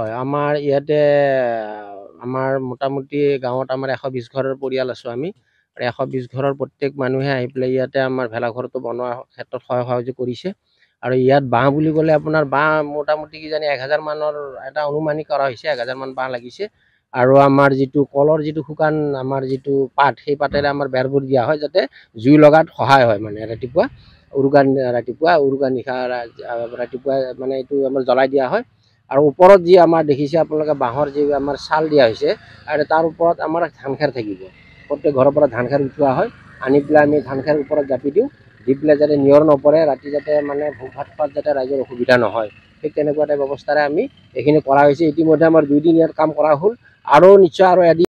হয়, আমাৰ ইয়াতে আমাৰ মোটামুটি গাঁৱত আমাৰ 120 ঘৰৰ পৰিয়াল আছোঁ আমি। আৰু 120 ঘৰৰ প্ৰত্যেক মানুহে আহি পেলাই ইয়াতে আমাৰ ভেলাঘৰটো বনোৱাৰ ক্ষেত্ৰত সহযোগ কৰিছে। আৰু ইয়াত বাঁহ বুলি ক'লে আপোনাৰ বাঁহ মোটামুটি কিজানি 1000 মানৰ এটা অনুমানিক কৰা হৈছে, 1000 মান বাঁহ লাগিছে। আৰু আমাৰ যিটো কলৰ যিটো শুকান আমাৰ যিটো পাত, সেই পাতেৰে আমাৰ বেৰবোৰ দিয়া হয় যাতে জুই লগাত সহায় হয়। মানে ৰাতিপুৱা উৰুকা নিশা ৰাতিপুৱা মানে এইটো আমাৰ জ্বলাই দিয়া হয়। আৰু ওপৰত যি আমাৰ দেখিছে আপোনালোকে বাঁহৰ যি আমাৰ চাল দিয়া হৈছে, আৰু তাৰ ওপৰত আমাৰ ধান খেৰ থাকিব। প্ৰত্যেক ঘৰৰ পৰা ধান খেৰ উঠোৱা হয়, আনি পেলাই আমি ধান খেৰ ওপৰত জাপি দিওঁ, দি পেলাই যাতে নিয়ৰ নপৰে, ৰাতি যাতে মানে ভোগ ভাত খোৱাত যাতে ৰাইজৰ অসুবিধা নহয়, ঠিক তেনেকুৱা এটা ব্যৱস্থাৰে আমি এইখিনি কৰা হৈছে। ইতিমধ্যে আমাৰ 2 দিন ইয়াত কাম কৰা হ'ল, আৰু নিশ্চয় আৰু এদিন